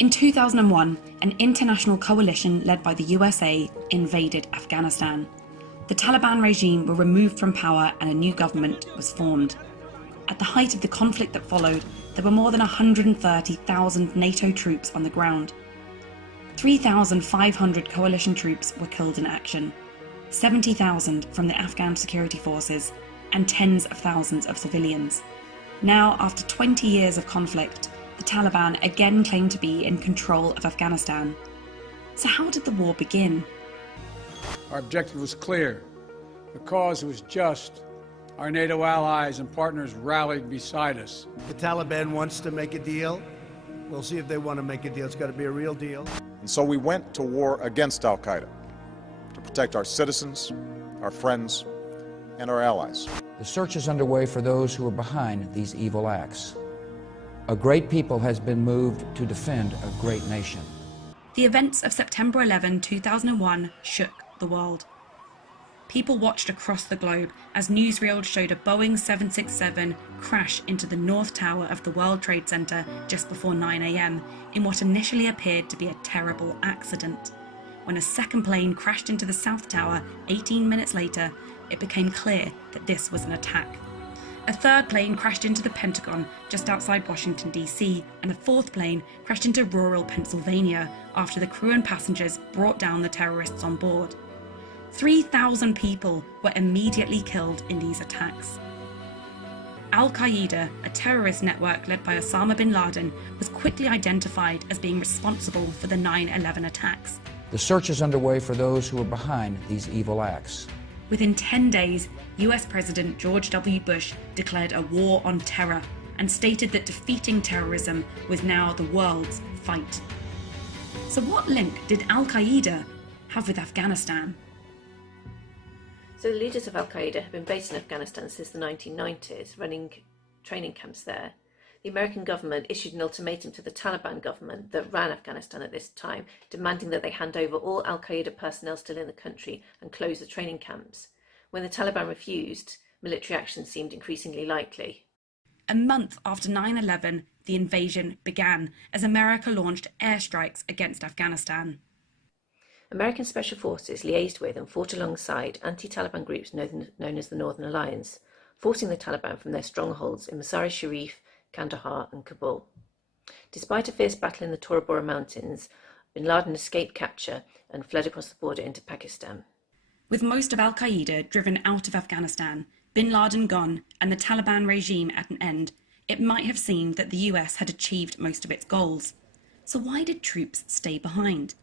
In 2001, an international coalition led by the USA invaded Afghanistan. The Taliban regime were removed from power and a new government was formed. At the height of the conflict that followed, there were more than 130,000 NATO troops on the ground. 3,500 coalition troops were killed in action, 70,000 from the Afghan security forces, and tens of thousands of civilians. Now, after 20 years of conflict, the Taliban again claim to be in control of Afghanistan. So how did the war begin? Our objective was clear. The cause was just. Our NATO allies and partners rallied beside us. The Taliban wants to make a deal. We'll see if they want to make a deal. It's got to be a real deal. And so we went to war against al-Qaeda to protect our citizens, our friends, and our allies. The search is underway for those who are behind these evil acts. A great people has been moved to defend a great nation. The events of September 11, 2001 shook the world. People watched across the globe as newsreels showed a Boeing 767 crash into the North Tower of the World Trade Center just before 9 a.m. in what initially appeared to be a terrible accident. When a second plane crashed into the South Tower 18 minutes later, it became clear that this was an attack. A third plane crashed into the Pentagon just outside Washington, D.C., and a fourth plane crashed into rural Pennsylvania after the crew and passengers brought down the terrorists on board. 3,000 people were immediately killed in these attacks. Al-Qaeda, a terrorist network led by Osama bin Laden, was quickly identified as being responsible for the 9/11 attacks. The search is underway for those who are behind these evil acts. Within 10 days, US President George W. Bush declared a war on terror and stated that defeating terrorism was now the world's fight. So what link did Al-Qaeda have with Afghanistan? So the leaders of Al-Qaeda have been based in Afghanistan since the 1990s, running training camps there. The American government issued an ultimatum to the Taliban government that ran Afghanistan at this time, demanding that they hand over all Al-Qaeda personnel still in the country and close the training camps. When the Taliban refused, military action seemed increasingly likely. A month after 9/11, the invasion began as America launched airstrikes against Afghanistan. American special forces liaised with and fought alongside anti-Taliban groups known as the Northern Alliance, forcing the Taliban from their strongholds in Mazar-e-Sharif, Kandahar and Kabul. Despite a fierce battle in the Tora Bora Mountains, bin Laden escaped capture and fled across the border into Pakistan. With most of Al-Qaeda driven out of Afghanistan, bin Laden gone and the Taliban regime at an end, it might have seemed that the US had achieved most of its goals. So why did troops stay behind?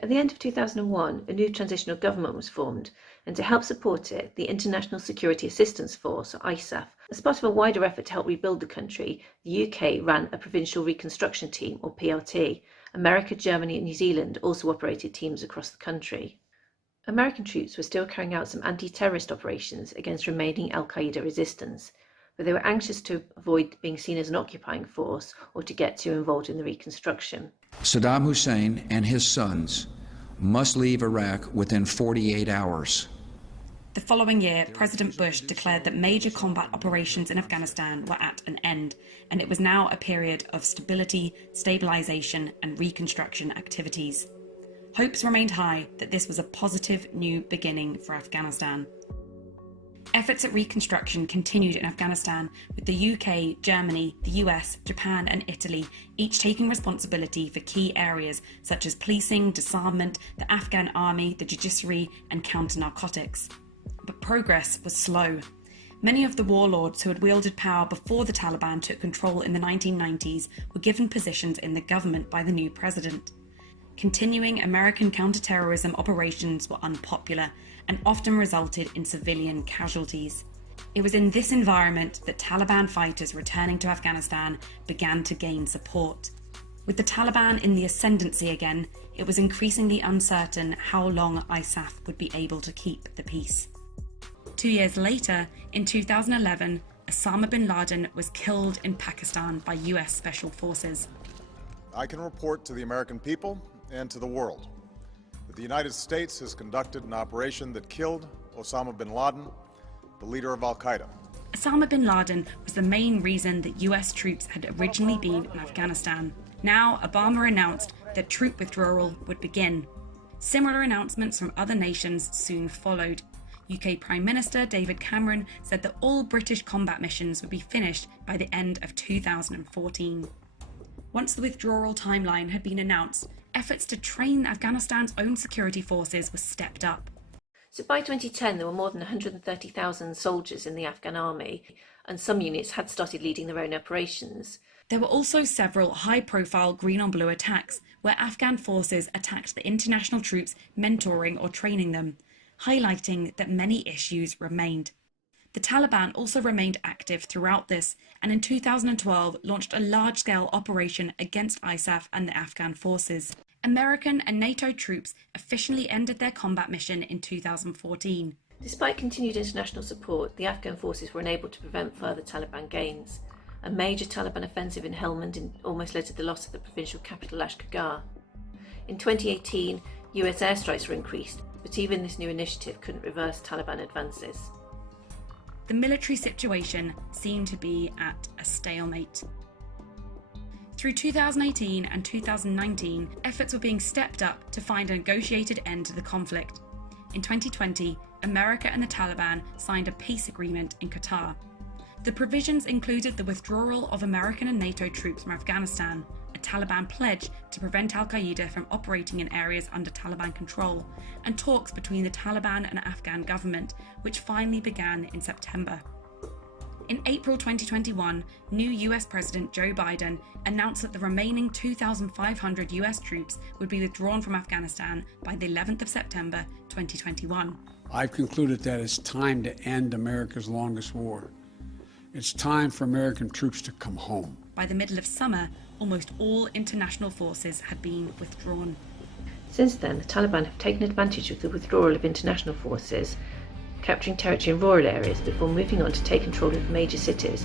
At the end of 2001, a new transitional government was formed, and to help support it, the International Security Assistance Force, or ISAF, as part of a wider effort to help rebuild the country, the UK ran a Provincial Reconstruction Team, or PRT. America, Germany and New Zealand also operated teams across the country. American troops were still carrying out some anti-terrorist operations against remaining Al-Qaeda resistance, but they were anxious to avoid being seen as an occupying force or to get too involved in the reconstruction. Saddam Hussein and his sons must leave Iraq within 48 hours. The following year, President Bush declared that major combat operations in Afghanistan were at an end, and it was now a period of stability, stabilization, and reconstruction activities. Hopes remained high that this was a positive new beginning for Afghanistan. Efforts at reconstruction continued in Afghanistan, with the UK, Germany, the US, Japan and Italy each taking responsibility for key areas such as policing, disarmament, the Afghan army, the judiciary and counter-narcotics. But progress was slow. Many of the warlords who had wielded power before the Taliban took control in the 1990s were given positions in the government by the new president. Continuing American counter-terrorism operations were unpopular and often resulted in civilian casualties. It was in this environment that Taliban fighters returning to Afghanistan began to gain support. With the Taliban in the ascendancy again, it was increasingly uncertain how long ISAF would be able to keep the peace. 2 years later, in 2011, Osama bin Laden was killed in Pakistan by US Special Forces. I can report to the American people and to the world that the United States has conducted an operation that killed Osama bin Laden, the leader of al-Qaeda. Osama bin Laden was the main reason that US troops had originally been in Afghanistan. Now, Obama announced that troop withdrawal would begin. Similar announcements from other nations soon followed. UK Prime Minister David Cameron said that all British combat missions would be finished by the end of 2014. Once the withdrawal timeline had been announced, efforts to train Afghanistan's own security forces were stepped up. So by 2010, there were more than 130,000 soldiers in the Afghan army, and some units had started leading their own operations. There were also several high-profile green-on-blue attacks, where Afghan forces attacked the international troops mentoring or training them, highlighting that many issues remained. The Taliban also remained active throughout this, and in 2012 launched a large-scale operation against ISAF and the Afghan forces. American and NATO troops officially ended their combat mission in 2014. Despite continued international support, the Afghan forces were unable to prevent further Taliban gains. A major Taliban offensive in Helmand almost led to the loss of the provincial capital Lashkar. In 2018, US airstrikes were increased, but even this new initiative couldn't reverse Taliban advances. The military situation seemed to be at a stalemate. Through 2018 and 2019, efforts were being stepped up to find a negotiated end to the conflict. In 2020, America and the Taliban signed a peace agreement in Qatar. The provisions included the withdrawal of American and NATO troops from Afghanistan, a Taliban pledge to prevent al-Qaeda from operating in areas under Taliban control, and talks between the Taliban and Afghan government, which finally began in September. In April 2021, new US President Joe Biden announced that the remaining 2,500 US troops would be withdrawn from Afghanistan by the 11th of September 2021. I've concluded that it's time to end America's longest war. It's time for American troops to come home. By the middle of summer, almost all international forces had been withdrawn. Since then, the Taliban have taken advantage of the withdrawal of international forces, capturing territory in rural areas before moving on to take control of major cities